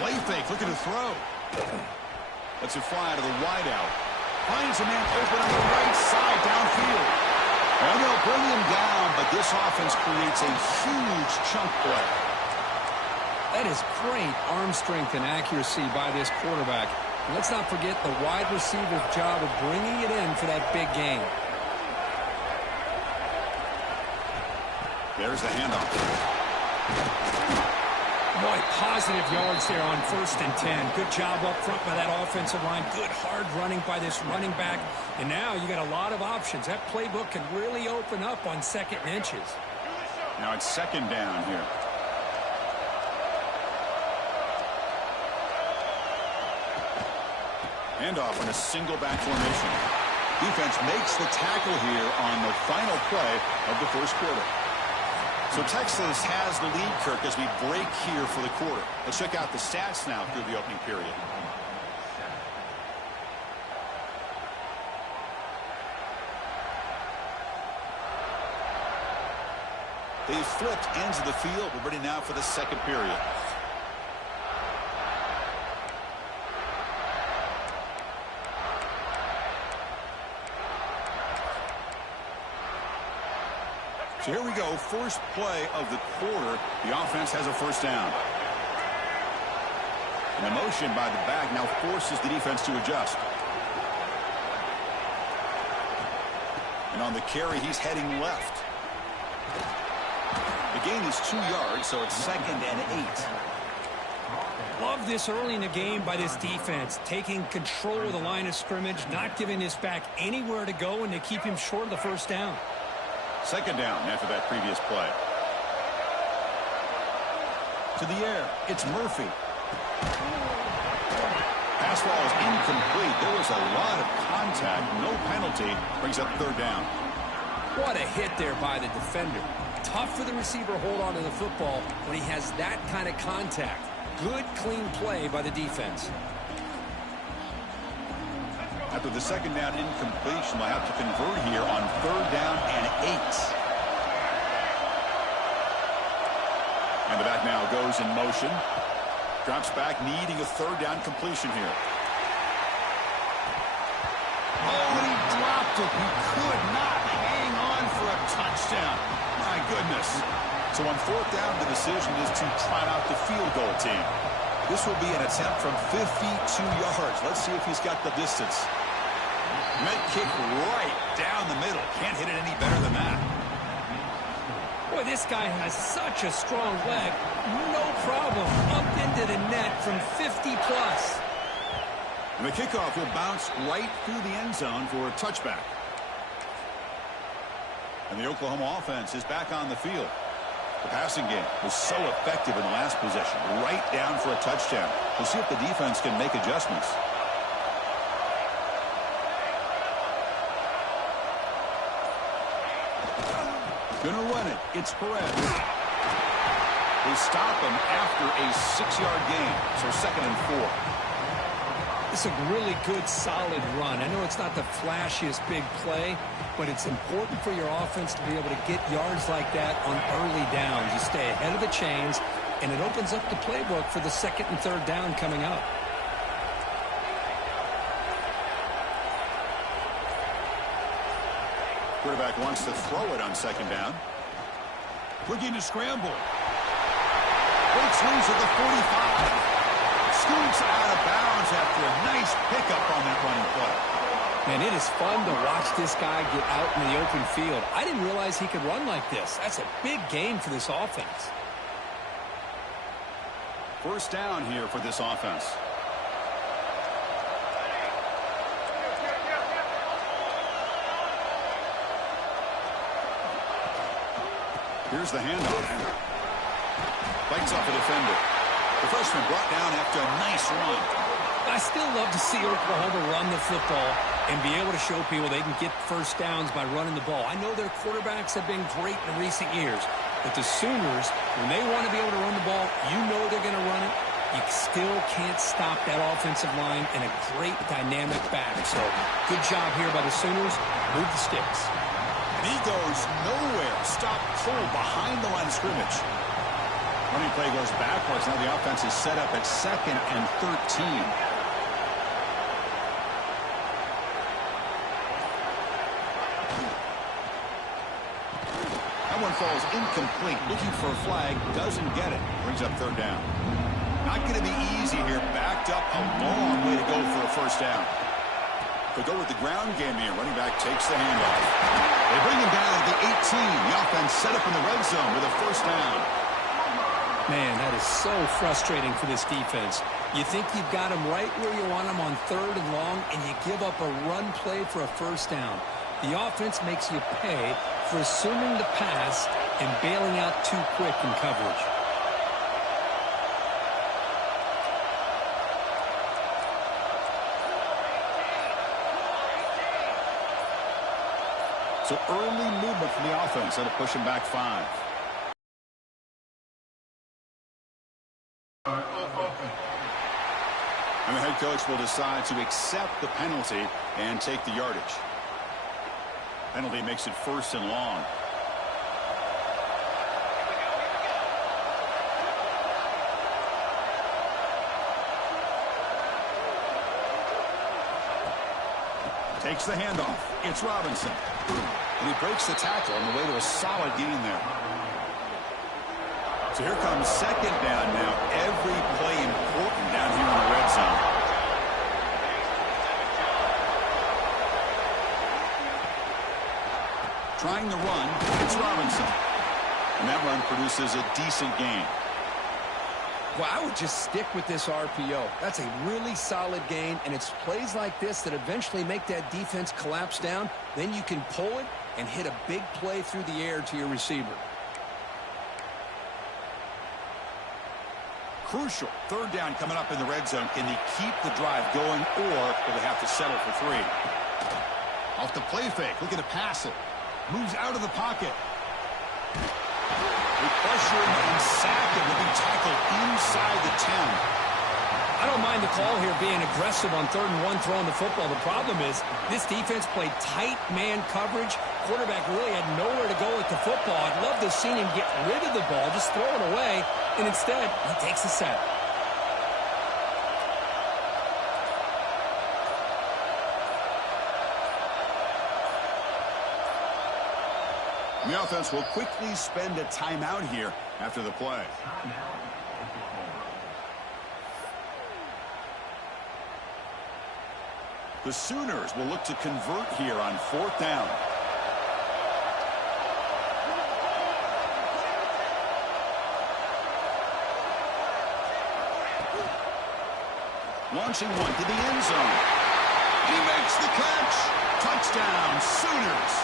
Play fake, looking to throw. Lets it fly to the wideout. Finds a man open on the right side downfield. And they'll bring him down, but this offense creates a huge chunk play. That is great arm strength and accuracy by this quarterback. And let's not forget the wide receiver's job of bringing it in for that big game. There's the handoff. Boy, positive yards there on 1st and 10. Good job up front by that offensive line. Good hard running by this running back. And now you got a lot of options. That playbook can really open up on 2nd and inches. Now it's 2nd down here. Handoff on a single back formation. Defense makes the tackle here on the final play of the 1st quarter. So Texas has the lead, Kirk, as we break here for the quarter. Let's check out the stats now through the opening period. They flipped ends of the field. We're ready now for the 2nd period. So here we go, first play of the quarter. The offense has a 1st down. And the motion by the back now forces the defense to adjust. And on the carry, he's heading left. The gain is 2 yards, so it's 2nd and 8. Love this early in the game by this defense, taking control of the line of scrimmage, not giving this back anywhere to go, and to keep him short of the 1st down. 2nd down after that previous play. To the air, it's Murphy. Pass ball is incomplete. There was a lot of contact. No penalty. Brings up 3rd down. What a hit there by the defender. Tough for the receiver to hold on to the football when he has that kind of contact. Good, clean play by the defense. After the 2nd down incompletion, they'll have to convert here on 3rd down and 8. And the back now goes in motion. Drops back, needing a 3rd down completion here. Oh, he dropped it. He could not hang on for a touchdown. My goodness. So on 4th down, the decision is to try out the field goal team. This will be an attempt from 52 yards. Let's see if he's got the distance. Met kick right down the middle. Can't hit it any better than that. Boy, this guy has such a strong leg. No problem. Up into the net from 50-plus. And the kickoff will bounce right through the end zone for a touchback. And the Oklahoma offense is back on the field. The passing game was so effective in the last possession. Right down for a touchdown. We'll see if the defense can make adjustments. Gonna run it. It's Perez. They stop him after a 6-yard gain. So 2nd and 4. It's a really good, solid run. I know it's not the flashiest big play, but it's important for your offense to be able to get yards like that on early downs. You stay ahead of the chains, and it opens up the playbook for the 2nd and 3rd down coming up. Quarterback wants to throw it on 2nd down. Looking to scramble. Breaks loose at the 45. Scoots out of bounds after a nice pickup on that running play. Man, it is fun to watch this guy get out in the open field. I didn't realize he could run like this. That's a big gain for this offense. 1st down here for this offense. Here's the handoff. Bites off a defender. The freshman brought down after a nice run. I still love to see Oklahoma run the football and be able to show people they can get 1st downs by running the ball. I know their quarterbacks have been great in recent years, but the Sooners, when they want to be able to run the ball, you know they're going to run it. You still can't stop that offensive line and a great dynamic back. So good job here by the Sooners. Move the sticks. And he goes nowhere. Stopped cold behind the line of scrimmage. Running play goes backwards. Now the offense is set up at 2nd and 13. That one falls incomplete. Looking for a flag. Doesn't get it. Brings up 3rd down. Not going to be easy here. Backed up a long way to go for a 1st down. They go with the ground game here. Running back takes the handoff. They bring him down at the 18. The offense set up in the red zone with a 1st down. Man, that is so frustrating for this defense. You think you've got them right where you want them on 3rd and long, and you give up a run play for a 1st down. The offense makes you pay for assuming the pass and bailing out too quick in coverage. So early movement from the offense. That'll push him back 5. And the head coach will decide to accept the penalty and take the yardage. Penalty makes it 1st and long. Takes the handoff. It's Robinson. And he breaks the tackle on the way to a solid gain there. So here comes 2nd down now. Every play important down here in the red zone. Trying the run. It's Robinson. And that run produces a decent gain. Well, I would just stick with this RPO. That's a really solid gain, and it's plays like this that eventually make that defense collapse down. Then you can pull it and hit a big play through the air to your receiver. Crucial. 3rd down coming up in the red zone. Can they keep the drive going, or will they have to settle for 3? Off the play fake. Looking to pass it. Moves out of the pocket. They pressure him and sack him. Will be tackled inside the 10. I don't mind the call here being aggressive on 3rd and 1 throwing the football. The problem is this defense played tight man coverage. Quarterback really had nowhere to go with the football. I'd love to have seen him get rid of the ball, just throw it away, and instead he takes a sack. The offense will quickly spend a timeout here after the play. The Sooners will look to convert here on 4th down. Launching one to the end zone. He makes the catch. Touchdown, Sooners.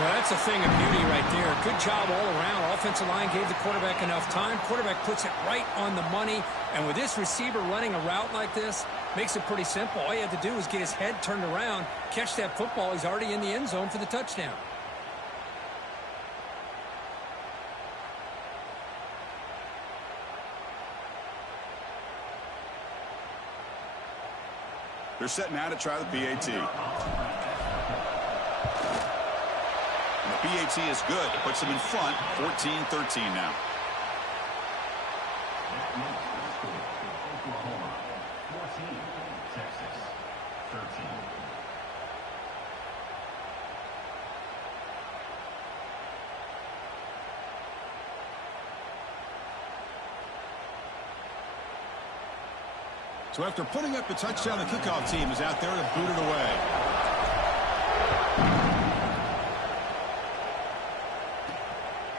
Well, that's a thing of beauty right there. Good job all around. Offensive line gave the quarterback enough time. Quarterback puts it right on the money. And with this receiver running a route like this, makes it pretty simple. All you have to do is get his head turned around, catch that football. He's already in the end zone for the touchdown. They're setting out to try the PAT. And the PAT is good. It puts them in front, 14-13 now. So after putting up the touchdown, the kickoff team is out there to boot it away.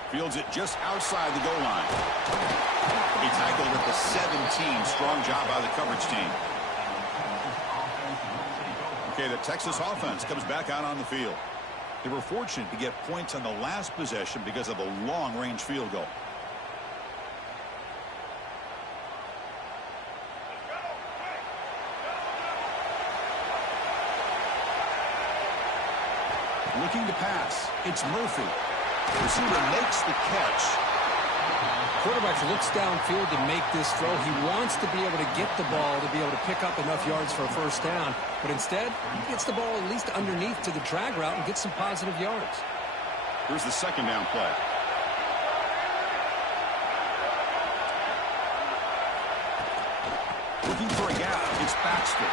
Fields it just outside the goal line. He tackled at the 17. Strong job by the coverage team. Okay, the Texas offense comes back out on the field. They were fortunate to get points on the last possession because of a long-range field goal. Looking to pass. It's Murphy. Receiver makes the catch. Quarterback looks downfield to make this throw. He wants to be able to get the ball to be able to pick up enough yards for a first down. But instead, he gets the ball at least underneath to the drag route and gets some positive yards. Here's the second down play. Looking for a gap. It's Baxter.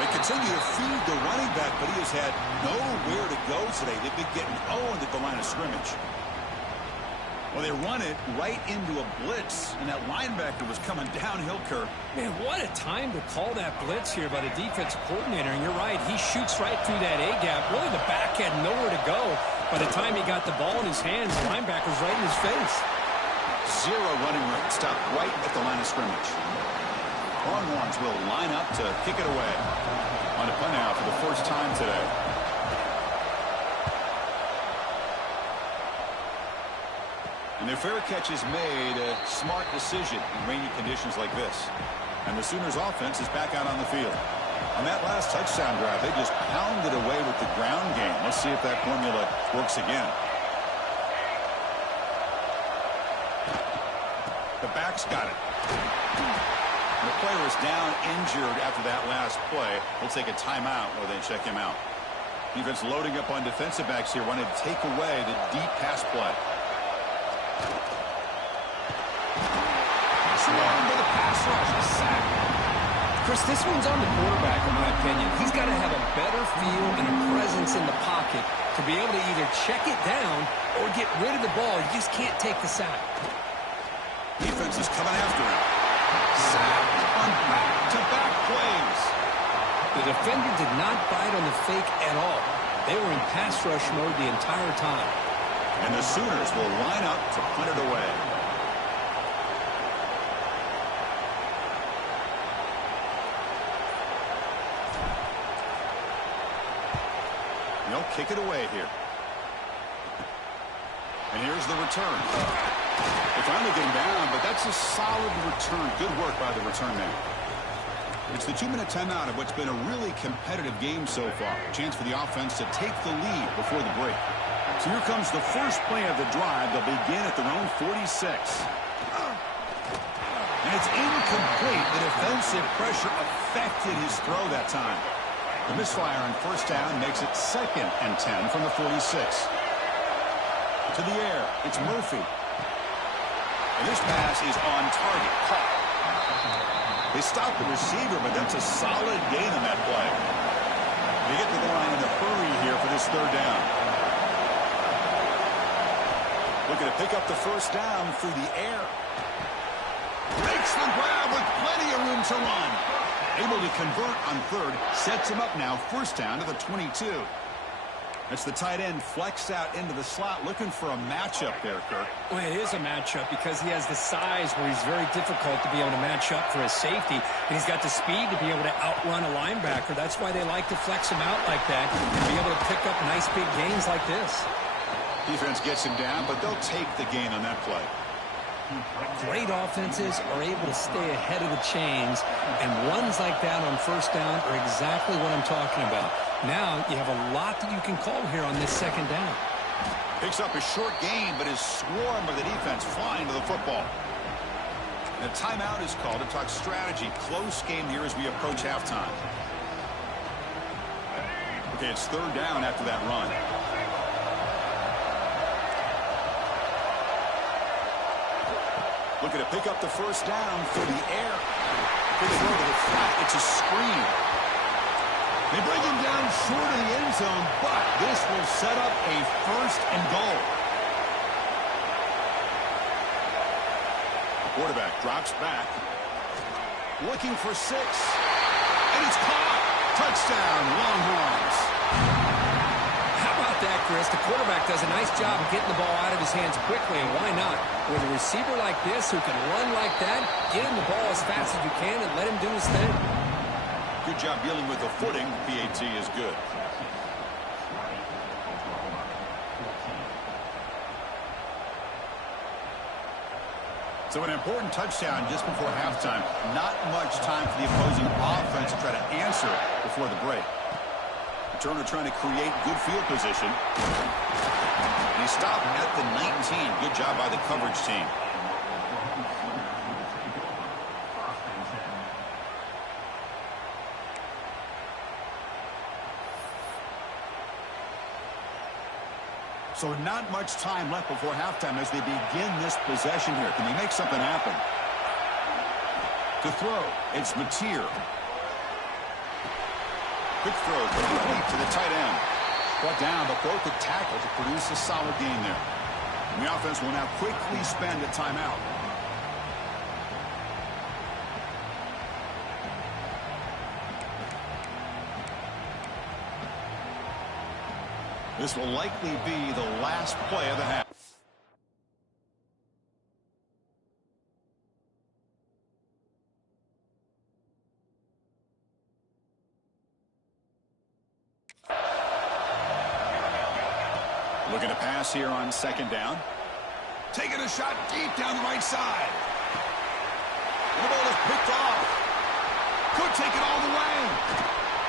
They continue to feed the running back, but he has had nowhere to go today. They've been getting owned at the line of scrimmage. Well, they run it right into a blitz, and that linebacker was coming downhill, Kirk. Man, what a time to call that blitz here by the defensive coordinator. And you're right, he shoots right through that A-gap. Really, the back had nowhere to go. By the time he got the ball in his hands, the linebacker's right in his face. Zero running room. Stopped right at the line of scrimmage. Longhorns will line up to kick it away. On a punt now for the first time today. And their fair catch has made a smart decision in rainy conditions like this. And the Sooners offense is back out on the field. On that last touchdown drive, they just pounded away with the ground game. Let's see if that formula works again. The back's got it. The player is down injured after that last play. We'll take a timeout while they check him out. Defense loading up on defensive backs here, wanting to take away the deep pass play. Swarmed by the pass rush, a sack. Chris, this one's on the quarterback, in my opinion. He's got to have a better feel and a presence in the pocket to be able to either check it down or get rid of the ball. You just can't take the sack. Defense is coming after him. Sack on back-to-back plays. The defender did not bite on the fake at all. They were in pass rush mode the entire time. And the Sooners will line up to punt it away. They'll kick it away here. And here's the return. They finally get him down, but that's a solid return. Good work by the return man. It's the 2-minute timeout of what's been a really competitive game so far. A chance for the offense to take the lead before the break. So here comes the first play of the drive. They'll begin at their own 46. And it's incomplete. The defensive pressure affected his throw that time. The misfire on first down makes it 2nd and 10 from the 46. To the air, it's Murphy. And this pass is on target. Caught. They stop the receiver, but that's a solid gain on that play. They get to the line in a hurry here for this 3rd down. Looking to pick up the first down through the air. Makes the grab with plenty of room to run. Able to convert on 3rd. Sets him up now. First down to the 22. That's the tight end flexed out into the slot, looking for a matchup there, Kirk. Well, it is a matchup because he has the size where he's very difficult to be able to match up for his safety, and he's got the speed to be able to outrun a linebacker. That's why they like to flex him out like that and be able to pick up nice big gains like this. Defense gets him down, but they'll take the gain on that play. Great offenses are able to stay ahead of the chains, and runs like that on first down are exactly what I'm talking about. Now you have a lot that you can call here on this 2nd down. Picks up a short gain, but is swarmed by the defense flying to the football. And a timeout is called to talk strategy. Close game here as we approach halftime. Okay, it's 3rd down after that run. Looking to pick up the first down through the air. They throw to the flat. It's a screen. They bring him down short of the end zone, but this will set up a 1st and goal. The quarterback drops back. Looking for 6. And it's caught. Touchdown, Longhorns. How about that, Chris? The quarterback does a nice job of getting the ball out of his hands quickly, and why not? With a receiver like this who can run like that, get him the ball as fast as you can and let him do his thing. Good job dealing with the footing. PAT is good. So an important touchdown just before halftime. Not much time for the opposing offense to try to answer before the break. Turner trying to create good field position. And he stopped at the 19. Good job by the coverage team. So not much time left before halftime as they begin this possession here. Can they make something happen? To throw, it's Mateer. Quick throw complete to the tight end. Brought down, but broke the tackle to produce a solid gain there. And the offense will now quickly spend a timeout. This will likely be the last play of the half. Looking to pass here on second down. Taking a shot deep down the right side. And the ball is picked off. Could take it all the way.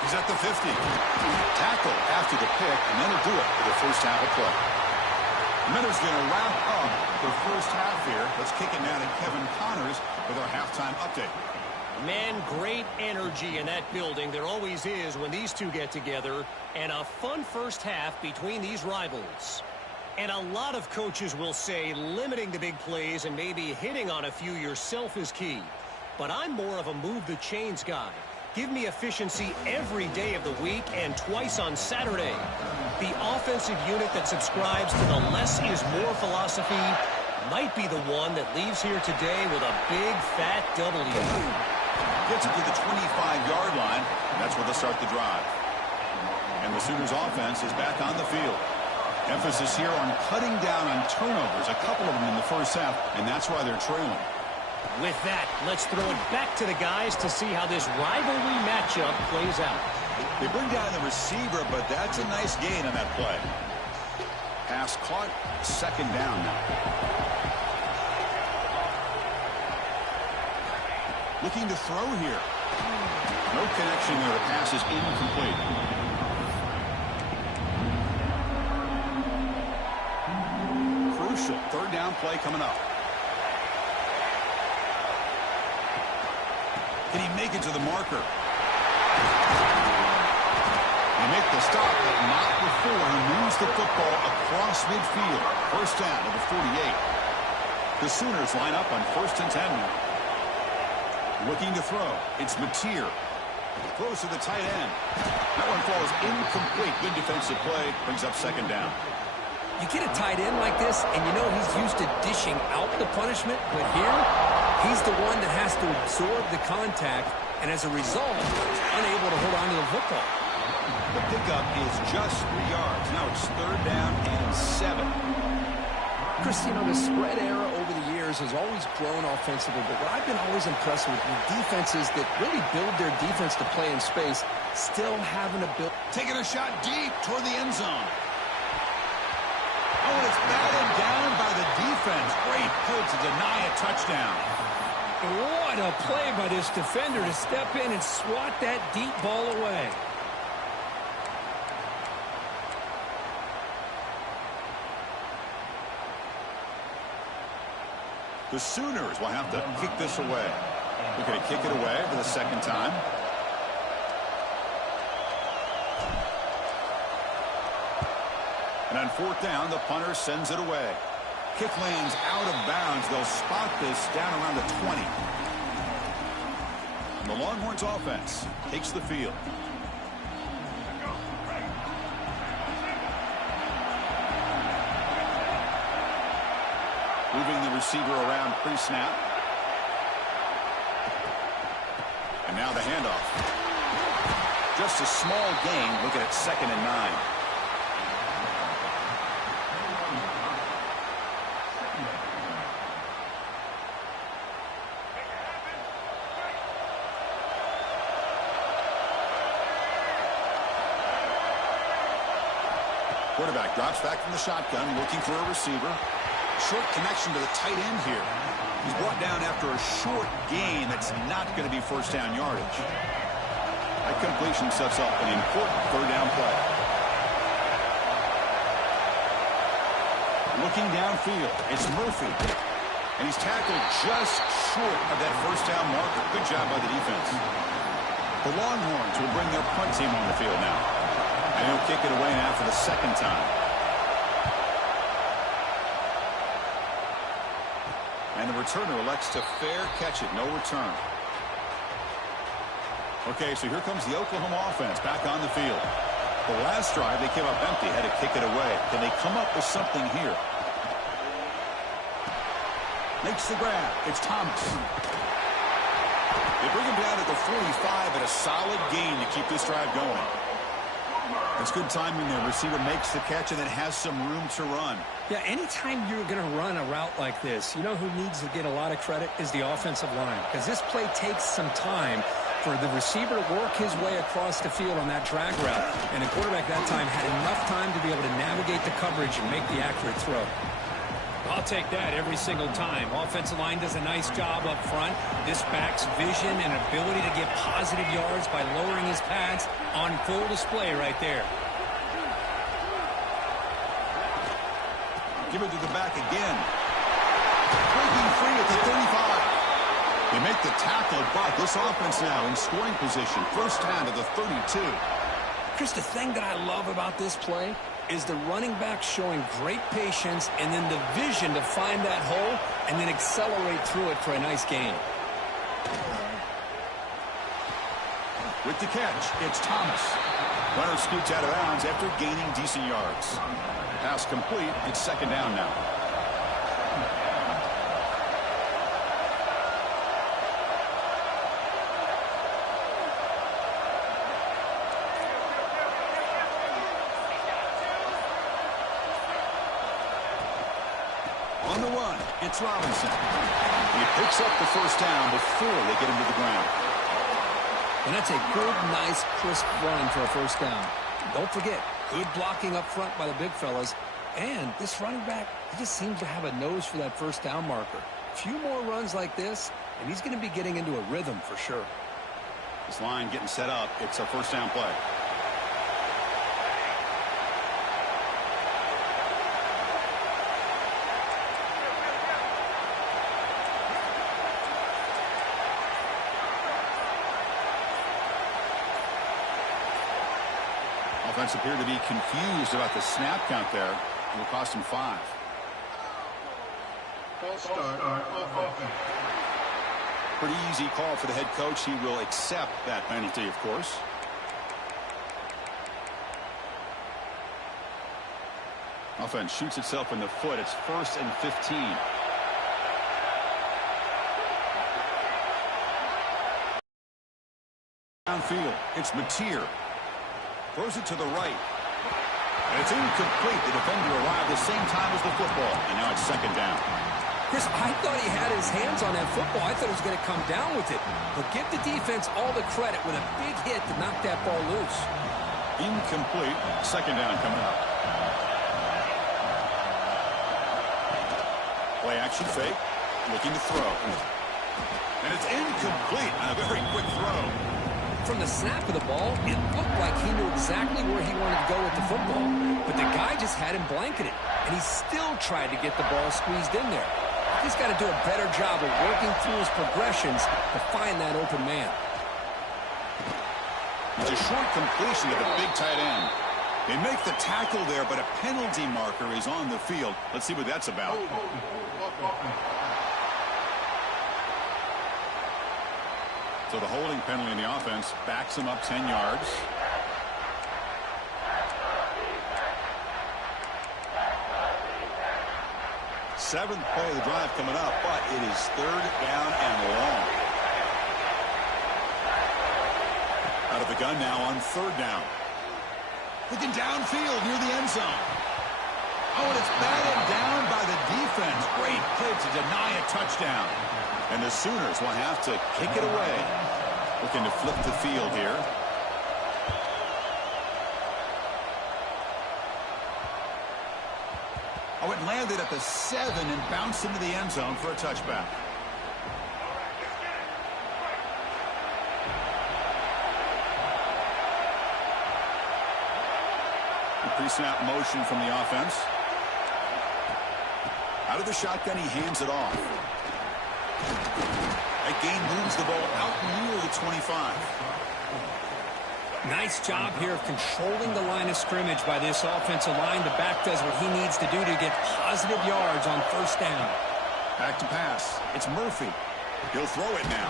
He's at the 50. Tackle after the pick, and then he'll do it for the first half of play. Miller's going to wrap up the first half here. Let's kick it now to Kevin Connors with our halftime update. Man, great energy in that building. There always is when these two get together. And a fun first half between these rivals. And a lot of coaches will say limiting the big plays and maybe hitting on a few yourself is key. But I'm more of a move the chains guy. Give me efficiency every day of the week and twice on Saturday. The offensive unit that subscribes to the less is more philosophy might be the one that leaves here today with a big fat W. Gets it to the 25-yard line. That's where they'll start the drive. And the Sooners offense is back on the field. Emphasis here on cutting down on turnovers, a couple of them in the first half, and that's why they're trailing. With that, let's throw it back to the guys to see how this rivalry matchup plays out. They bring down the receiver, but that's a nice gain on that play. Pass caught, second down now. Looking to throw here. No connection there. The pass is incomplete. Crucial third down play coming up. Can he make it to the marker? They make the stop, but not before he moves the football across midfield. First down to the 48. The Sooners line up on 1st and 10 now. Looking to throw. It's Mateer. Throws to the tight end. That one falls incomplete. Good defensive play. Brings up second down. You get a tight end like this, and you know he's used to dishing out the punishment, but here, he's the one that has to absorb the contact, and as a result, unable to hold on to the football. The pickup is just 3 yards. Now it's third down and 7. Chris, you know, the spread era over the years has always grown offensively, but what I've been always impressed with defenses that really build their defense to play in space, still having a build. Taking a shot deep toward the end zone. Oh, and it's batted down by the defense. Great pull to deny a touchdown. What a play by this defender to step in and swat that deep ball away. The Sooners will have to kick this away. They're going to kick it away for the second time. And on fourth down, the punter sends it away. Kick lands out of bounds. They'll spot this down around the 20. And the Longhorns offense takes the field. Moving the receiver around pre-snap. And now the handoff. Just a small gain, looking at 2nd and 9. Quarterback drops back from the shotgun, looking for a receiver. Short connection to the tight end here. He's brought down after a short gain that's not going to be first down yardage. That completion sets up an important third down play. Looking downfield, it's Murphy. And he's tackled just short of that first down marker. Good job by the defense. The Longhorns will bring their punt team on the field now. And he'll kick it away now for the second time. And the returner elects to fair catch it. No return. Okay, so here comes the Oklahoma offense back on the field. The last drive, they came up empty, had to kick it away. Can they come up with something here? Makes the grab. It's Thomas. They bring him down at the 45 and a solid gain to keep this drive going. That's good timing there. Receiver makes the catch and then has some room to run. Yeah, anytime you're going to run a route like this, you know who needs to get a lot of credit is the offensive line. Because this play takes some time for the receiver to work his way across the field on that drag route. And the quarterback that time had enough time to be able to navigate the coverage and make the accurate throw. I'll take that every single time. Offensive line does a nice job up front. This back's vision and ability to get positive yards by lowering his pads on full display right there. Give it to the back again. Breaking free at the 35. They make the tackle, but this offense now in scoring position. First down to the 32. Chris, the thing that I love about this play is the running back showing great patience and then the vision to find that hole and then accelerate through it for a nice gain. With the catch, it's Thomas. Runner scoots out of bounds after gaining decent yards. Pass complete. It's second down now. On the run, it's Robinson. He picks up the first down before they get him to the ground. And that's a good, nice, crisp run for a first down. Don't forget, good blocking up front by the big fellas. And this running back, he just seems to have a nose for that first down marker. A few more runs like this, and he's going to be getting into a rhythm for sure. This line getting set up. It's a first down play. Offense appeared to be confused about the snap count there. It will cost him 5. Pretty easy call for the head coach. He will accept that penalty, of course. Offense shoots itself in the foot. It's 1st and 15. Downfield, it's Mateer. Throws it to the right. And it's incomplete. The defender arrived the same time as the football. And now it's second down. Chris, I thought he had his hands on that football. I thought he was going to come down with it. But give the defense all the credit with a big hit to knock that ball loose. Incomplete. Second down coming up. Play action fake. Looking to throw. And it's incomplete. A very quick throw. From the snap of the ball, it looked like he knew exactly where he wanted to go with the football. But the guy just had him blanketed. And he still tried to get the ball squeezed in there. He's got to do a better job of working through his progressions to find that open man. It's a short completion to the big tight end. They make the tackle there, but a penalty marker is on the field. Let's see what that's about. So the holding penalty in the offense backs him up 10 yards. Seventh play of the drive coming up, but it is third down and long. Out of the gun now on third down. Looking downfield near the end zone. Oh, and it's batted down by the defense. Great play to deny a touchdown. And the Sooners will have to kick it away. Looking to flip the field here. Oh, it landed at the 7 and bounced into the end zone for a touchback. The pre-snap motion from the offense. Out of the shotgun, he hands it off. That gain moves the ball out near the 25. Nice job here of controlling the line of scrimmage by this offensive line. The back does what he needs to do to get positive yards on first down. Back to pass. It's Murphy. He'll throw it now.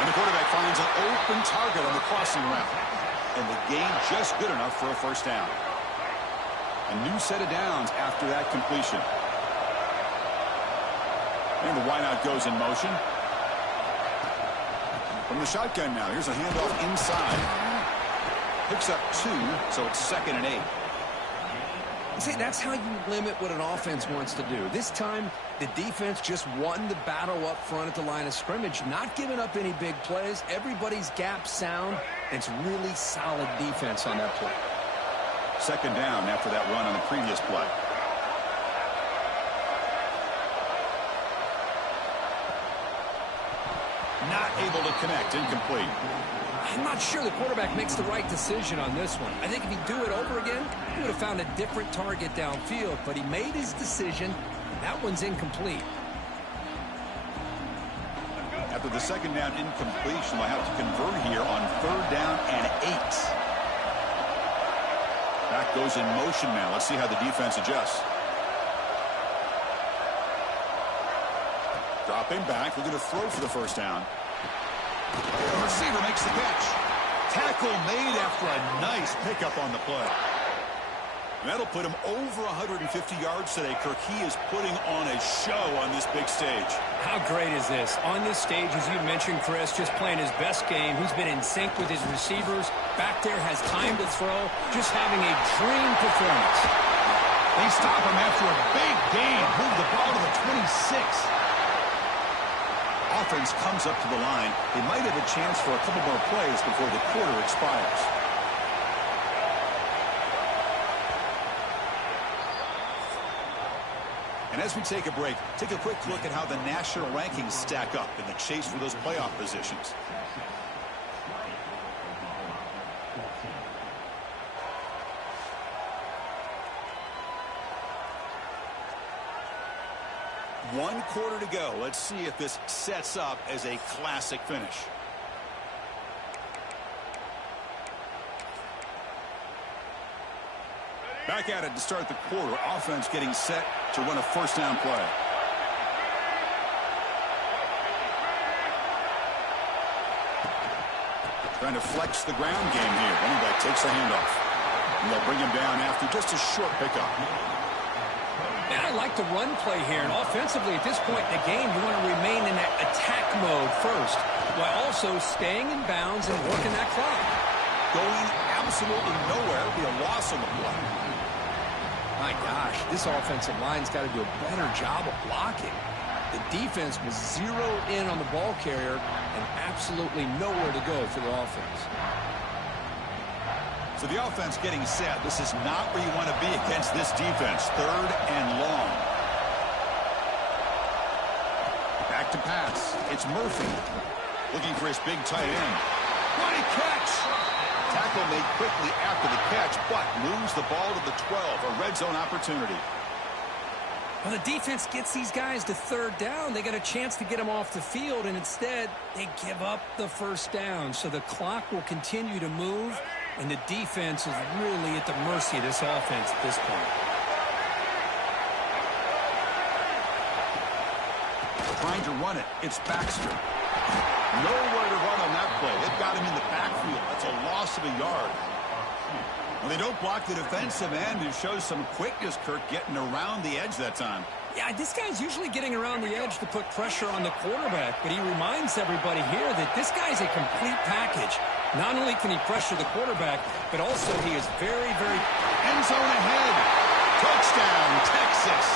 And the quarterback finds an open target on the crossing route. And the gain just good enough for a first down. A new set of downs after that completion. And the wideout goes in motion. From the shotgun now, here's a handoff inside. Picks up 2, so it's 2nd and 8. See, that's how you limit what an offense wants to do. This time, the defense just won the battle up front at the line of scrimmage, not giving up any big plays. Everybody's gap sound. It's really solid defense on that play. 2nd down after that run on the previous play. Not able to connect, incomplete. I'm not sure the quarterback makes the right decision on this one. I think if he'd do it over again, he would have found a different target downfield, but he made his decision. That one's incomplete. After the 2nd down incompletion, they'll have to convert here on 3rd down and 8. Back goes in motion now. Let's see how the defense adjusts. Dropping back, looking to throw for the first down. The receiver makes the catch. Tackle made after a nice pickup on the play. And that'll put him over 150 yards today. Kirk, he is putting on a show on this big stage. How great is this? On this stage, as you mentioned, Chris, just playing his best game. He's been in sync with his receivers. Back there, has time to throw. Just having a dream performance. They stop him after a big gain. Move the ball to the 26. Offense comes up to the line. They might have a chance for a couple more plays before the quarter expires. And as we take a break, take a quick look at how the national rankings stack up in the chase for those playoff positions. One quarter to go. Let's see if this sets up as a classic finish. Back at it to start the quarter. Offense getting set to run a first down play. Trying to flex the ground game here. Running back takes the handoff. And they'll bring him down after just a short pickup. And I like the run play here. And offensively, at this point in the game, you want to remain in that attack mode first, while also staying in bounds and working that clock. Going absolutely nowhere. Be a loss on the play. My gosh, this offensive line's got to do a better job of blocking. The defense was zeroed in on the ball carrier and absolutely nowhere to go for the offense. So the offense getting set. This is not where you want to be against this defense. 3rd and long. Back to pass. It's Murphy. Looking for his big tight end. Great catch. Tackle made quickly after the catch, but moves the ball to the 12. A red zone opportunity. Well, the defense gets these guys to 3rd down. They got a chance to get them off the field, and instead they give up the first down. So the clock will continue to move, and the defense is really at the mercy of this offense at this point. Trying to run it. It's Baxter. Nowhere to run on that play. They've got him in the backfield. That's a loss of a yard. Well, they don't block the defensive end. It shows some quickness, Kirk, getting around the edge that time. Yeah, this guy's usually getting around the edge to put pressure on the quarterback, but he reminds everybody here that this guy's a complete package. Not only can he pressure the quarterback, but also he is very, very... End zone ahead. Touchdown, Texas.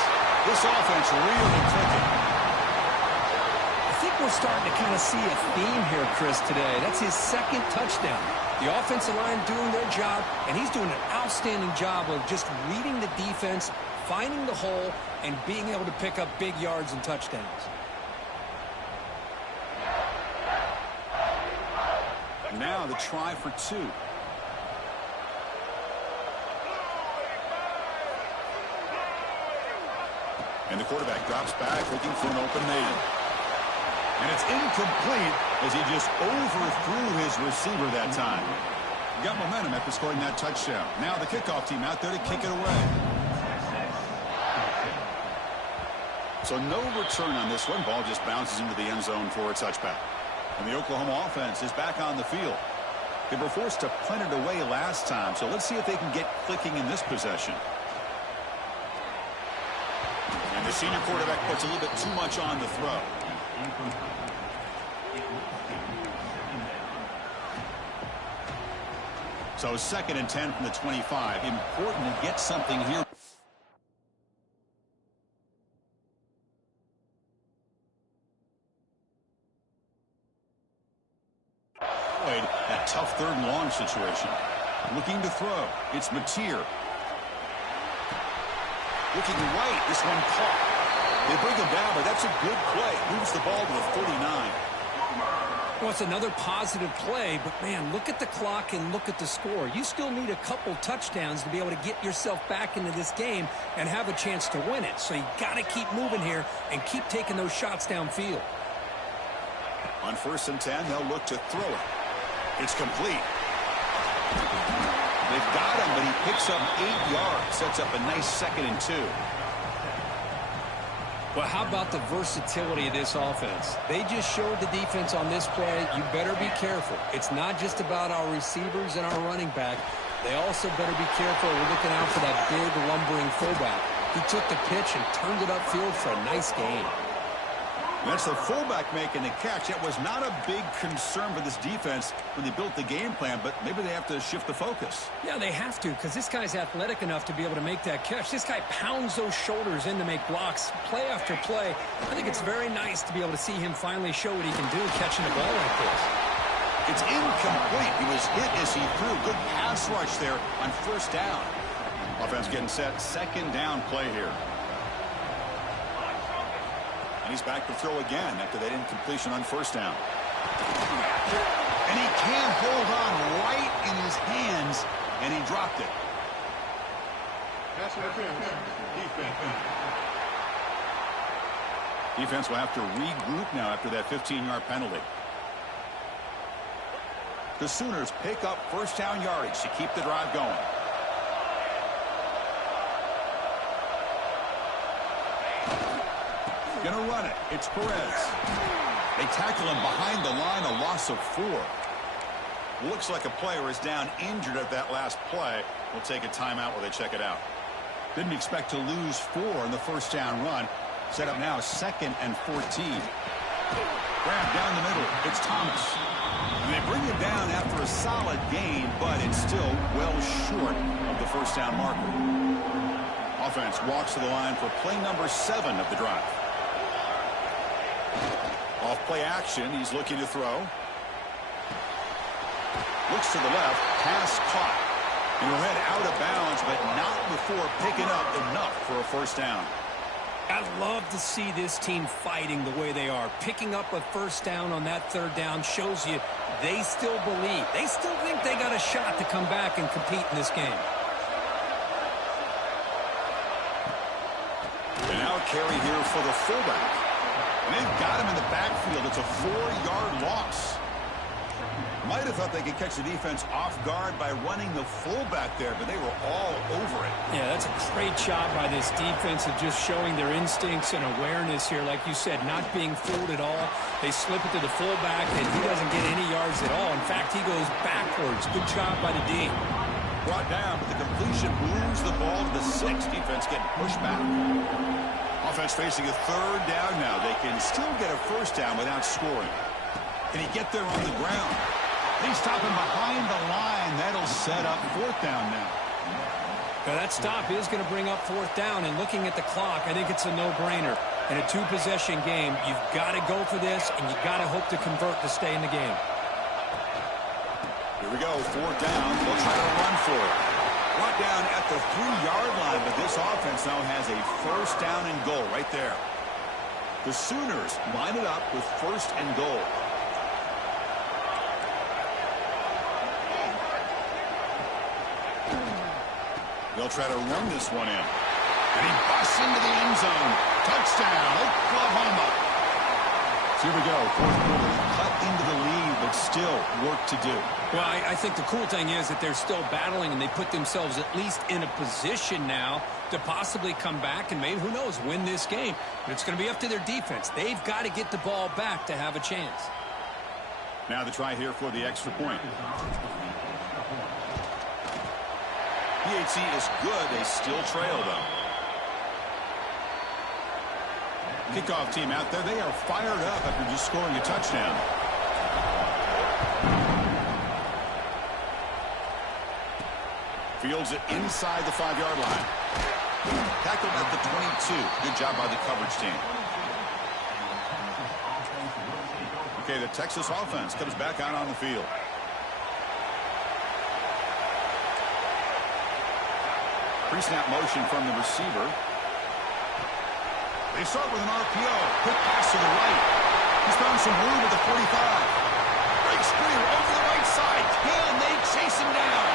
This offense really clicking. I think we're starting to kind of see a theme here, Chris, today. That's his 2nd touchdown. The offensive line doing their job, and he's doing an outstanding job of just reading the defense, finding the hole, and being able to pick up big yards and touchdowns. Now the try for 2. And the quarterback drops back, looking for an open man. And it's incomplete as he just overthrew his receiver that time. Got momentum after scoring that touchdown. Now the kickoff team out there to kick it away. So no return on this one. Ball just bounces into the end zone for a touchback. And the Oklahoma offense is back on the field. They were forced to punt it away last time, so let's see if they can get clicking in this possession. And the senior quarterback puts a little bit too much on the throw. So 2nd and 10 from the 25. Important to get something here. That tough 3rd and long situation. Looking to throw. It's Mateer. Looking right. This one caught. They bring him down, but that's a good play. Moves the ball to the 49. Well, it's another positive play, but, man, look at the clock and look at the score. You still need a couple touchdowns to be able to get yourself back into this game and have a chance to win it. So you got to keep moving here and keep taking those shots downfield. On 1st and 10, they'll look to throw it. It's complete. They've got him, but he picks up 8 yards. Sets up a nice 2nd and 2. Well, how about the versatility of this offense? They just showed the defense on this play, you better be careful. It's not just about our receivers and our running back. They also better be careful. We're looking out for that big, lumbering fullback. He took the pitch and turned it upfield for a nice gain. That's the fullback making the catch. That was not a big concern for this defense when they built the game plan, but maybe they have to shift the focus. Yeah, they have to, because this guy's athletic enough to be able to make that catch. This guy pounds those shoulders in to make blocks play after play. I think it's very nice to be able to see him finally show what he can do catching the ball like this. It's incomplete. He was hit as he threw. Good pass rush there on 1st down. Offense getting set. 2nd down play here. And he's back to throw again after that incompletion on 1st down. And he can't hold on right in his hands, and he dropped it. Defense will have to regroup now after that 15-yard penalty. The Sooners pick up 1st down yardage to keep the drive going. Gonna run it. It's Perez. They tackle him behind the line, a loss of 4. Looks like a player is down injured at that last play. We'll take a timeout while they check it out. Didn't expect to lose 4 in the 1st down run. Set up now 2nd and 14. Grab down the middle. It's Thomas. And they bring him down after a solid gain, but it's still well short of the 1st down marker. Offense walks to the line for play number 7 of the drive. Off play action, he's looking to throw. Looks to the left, pass caught. And he'll head out of bounds, but not before picking up enough for a 1st down. I love to see this team fighting the way they are. Picking up a 1st down on that 3rd down shows you they still believe. They still think they got a shot to come back and compete in this game. And now a carry here for the fullback. And they've got him in the backfield. It's a 4-yard loss. Might have thought they could catch the defense off guard by running the fullback there, but they were all over it. Yeah, that's a great job by this defense of just showing their instincts and awareness here. Like you said, not being fooled at all. They slip it to the fullback, and he doesn't get any yards at all. In fact, he goes backwards. Good job by the D. Brought down, but the completion moves the ball to the 6. Defense getting pushed back. Offense facing a 3rd down now. They can still get a 1st down without scoring. Can he get there on the ground? He's stopping behind the line. That'll set up 4th down now. Now that stop is going to bring up 4th down, and looking at the clock, I think it's a no-brainer. In a 2-possession game, you've got to go for this, and you've got to hope to convert to stay in the game. Here we go, 4th down. They'll try to run for it. Brought down at the 3-yard line, but this offense now has a 1st down and goal right there. The Sooners line it up with 1st and goal. They'll try to run this one in. And he busts into the end zone. Touchdown, Oklahoma. So Here we go, fourth quarter. Cut into the lead, but still work to do. Well, I think the cool thing is that they're still battling, and they put themselves at least in a position now to possibly come back and maybe, who knows, win this game. But it's going to be up to their defense. They've got to get the ball back to have a chance. Now the try here for the extra point. PAT is good. They still trail, though. Kickoff team out there. They are fired up after just scoring a touchdown. Fields it inside the 5-yard line. Tackled at the 22. Good job by the coverage team. Okay, the Texas offense comes back out on the field. Pre-snap motion from the receiver. They start with an RPO. Quick pass to the right. He's found some room at the 45. Breaks free over the right side. Can they chase him down?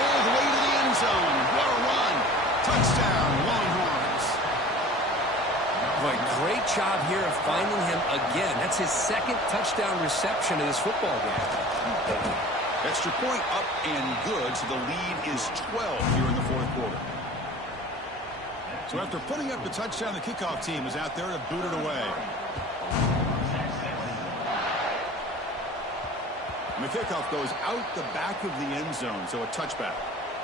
All the way to the end zone. What a run. Touchdown, Longhorns. Boy, great job here of finding him again. That's his second touchdown reception of this football game. Extra point up and good, so the lead is 12 here in the fourth quarter. So after putting up the touchdown, the kickoff team is out there to boot it away. And the kickoff goes out the back of the end zone, so a touchback.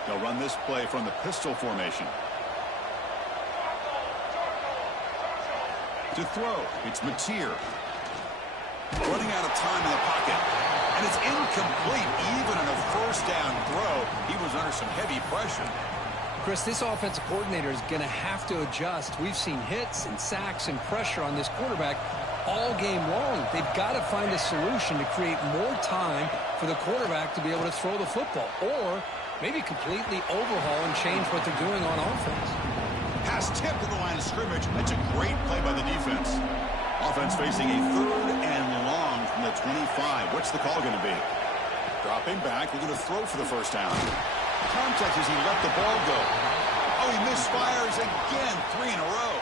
They'll run this play from the pistol formation. To throw, it's Mateer. Running out of time in the pocket. And it's incomplete. Even on a first down throw, he was under some heavy pressure. Chris, this offensive coordinator is going to have to adjust. We've seen hits and sacks and pressure on this quarterback all game long. They've got to find a solution to create more time for the quarterback to be able to throw the football, or maybe completely overhaul and change what they're doing on offense. Pass tipped to the line of scrimmage. That's a great play by the defense. Offense facing a 3rd and long from the 25. What's the call going to be? Dropping back. We're going to throw for the first down. Contact as he let the ball go. Oh, he misfires again. 3 in a row.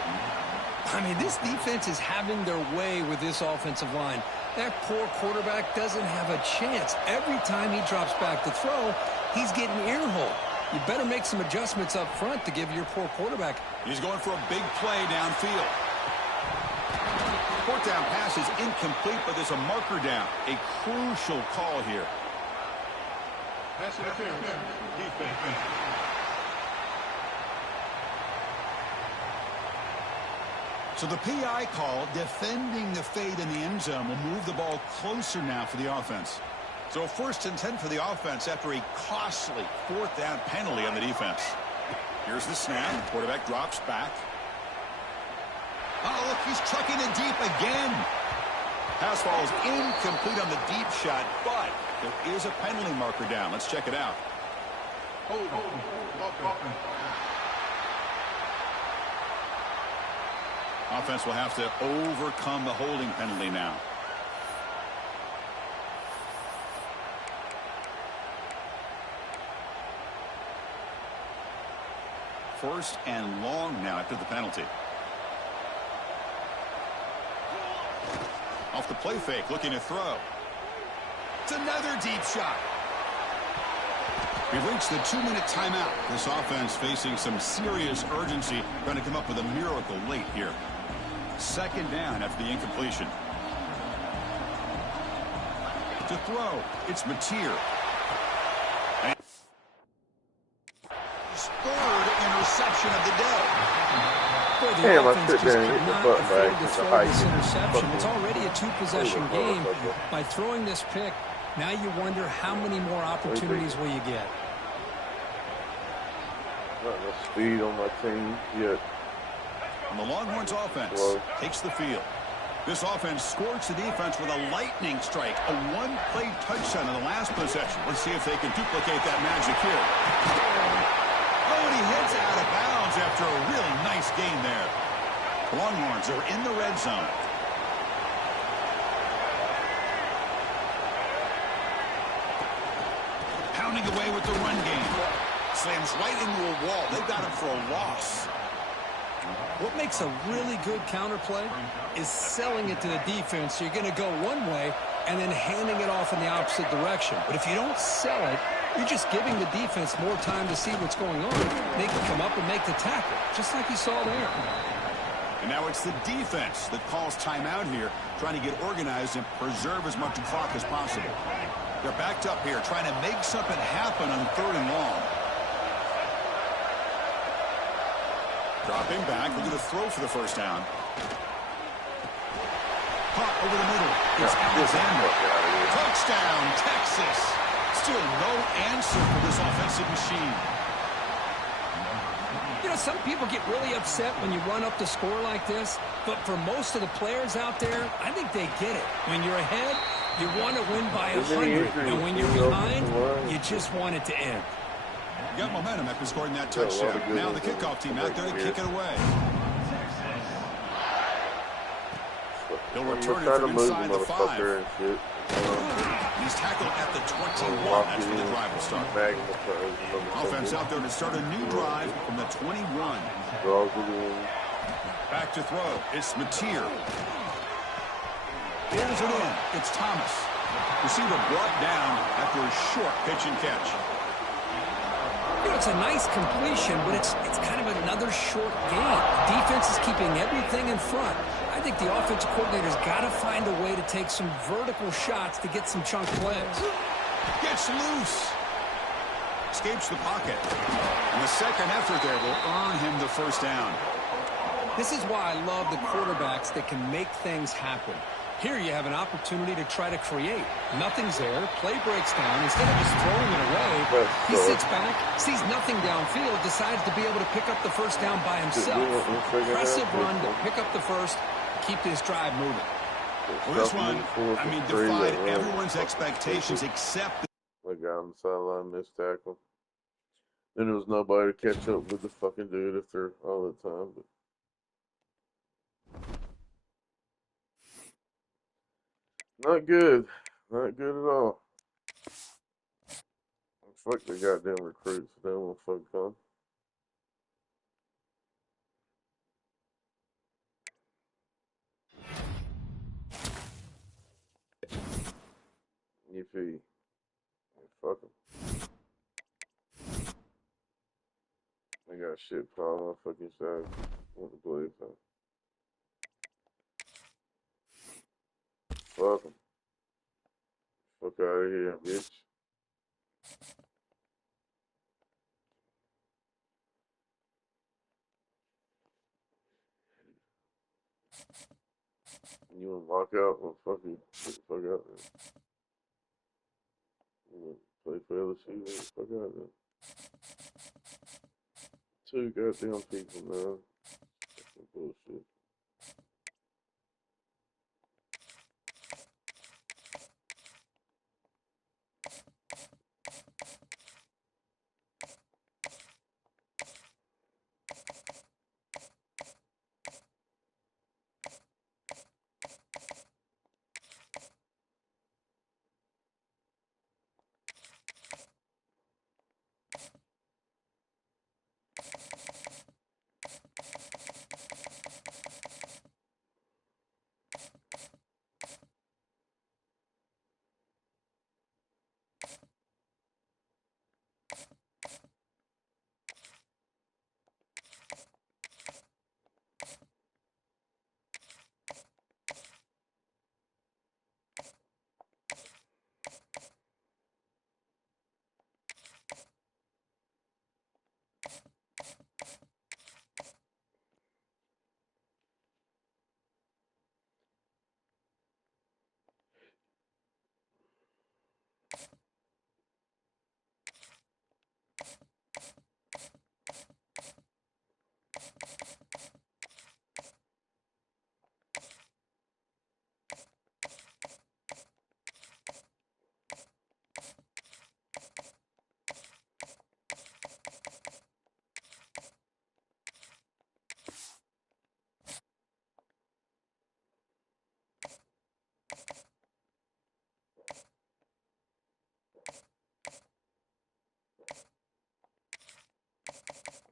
I mean, this defense is having their way with this offensive line. That poor quarterback doesn't have a chance. Every time he drops back to throw, he's getting ear-holed. You better make some adjustments up front to give your poor quarterback. He's going for a big play downfield. Fourth down pass is incomplete, but there's a marker down. A crucial call here. Pass interference. Defense. So the PI call, defending the fade in the end zone, will move the ball closer now for the offense. So 1st and 10 for the offense after a costly 4th down penalty on the defense. Here's the snap. Quarterback drops back. Oh, look, he's trucking it deep again. Pass ball is incomplete on the deep shot, but there is a penalty marker down. Let's check it out. Offense will have to overcome the holding penalty now. First and long now after the penalty. Off the play fake, looking to throw. It's another deep shot. We've reached the 2-minute timeout. This offense facing some serious urgency, trying to come up with a miracle late here. 2nd down after the incompletion. To throw, it's Mateer. His 3rd interception of the day. Boy, the offense just could not afford to throw this interception. It's already a 2-possession game. By throwing this pick, now you wonder how many more opportunities will you get. Not enough speed on my team yet. And the Longhorns offense takes the field. This offense scorched the defense with a lightning strike. A 1-play touchdown in the last possession. Let's see if they can duplicate that magic here. Oh, and he heads out of bounds after a really nice gain there. The Longhorns are in the red zone. Pounding away with the run game. Slams right into a wall. They've got him for a loss. What makes a really good counterplay is selling it to the defense. So you're going to go one way and then handing it off in the opposite direction. But if you don't sell it, you're just giving the defense more time to see what's going on. They can come up and make the tackle, just like you saw there. And now it's the defense that calls timeout here, trying to get organized and preserve as much clock as possible. They're backed up here, trying to make something happen on 3rd and long. Dropping back, looking to throw for the first down. Caught over the middle. It's Alexander. Touchdown, Texas. Still no answer for this offensive machine. You know, some people get really upset when you run up the score like this, but for most of the players out there, I think they get it. When you're ahead, you want to win by 100, and when you're behind, you just want it to end. You got momentum after scoring that touchdown. Now the kickoff team out there to kick it away. He'll return it from inside the 5. He's tackled at the 21. That's where the drive will start. Offense out there to start a new drive from the 21. Back to throw. It's Mateer. Pulls it in. It's Thomas. Receiver brought down after a short pitch and catch. You know, it's a nice completion, but it's kind of another short game. The defense is keeping everything in front. I think the offensive coordinator's got to find a way to take some vertical shots to get some chunk plays. Gets loose. Escapes the pocket. And the second effort there will earn him the first down. This is why I love the quarterbacks that can make things happen. Here you have an opportunity to try to create. Nothing's there. Play breaks down. Instead of just throwing it away, he sits back, sees nothing downfield, decides to be able to pick up the first down by himself. Impressive run to pick up the first, keep this drive moving. Well, this one, defied everyone's expectations except... The guy on the sideline missed tackle. Then there was nobody to catch up with the fucking dude after all the time. But not good. Not good at all. Fuck the goddamn recruits. They won't fucking come. You feel? Fuck them. They got shit piled on fucking side. Want to play so. Fuck them. Fuck out of here, bitch. You want to walk out? Well, fuck you. Get the fuck out there. You want to play for LSU? Get the fuck out there. 2 goddamn people, man. Fucking bullshit.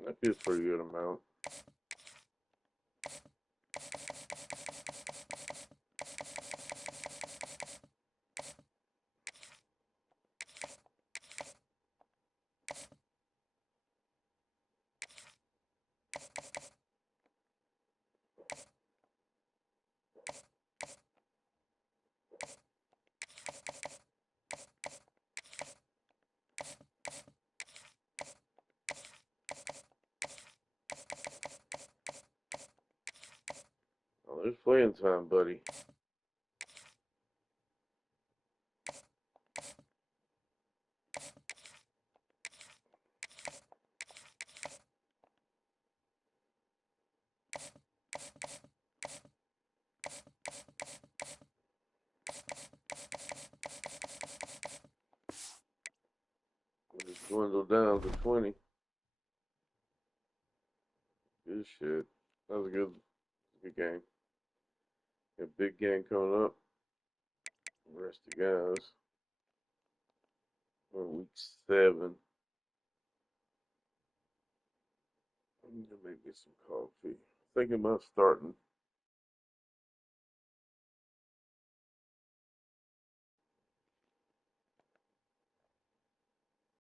That feels pretty good amount. playing time, buddy. It's dwindled down to 20. Good shit. That was a good game. A big game coming up. The rest of the guys. On week 7. I'm gonna make me some coffee. Thinking about starting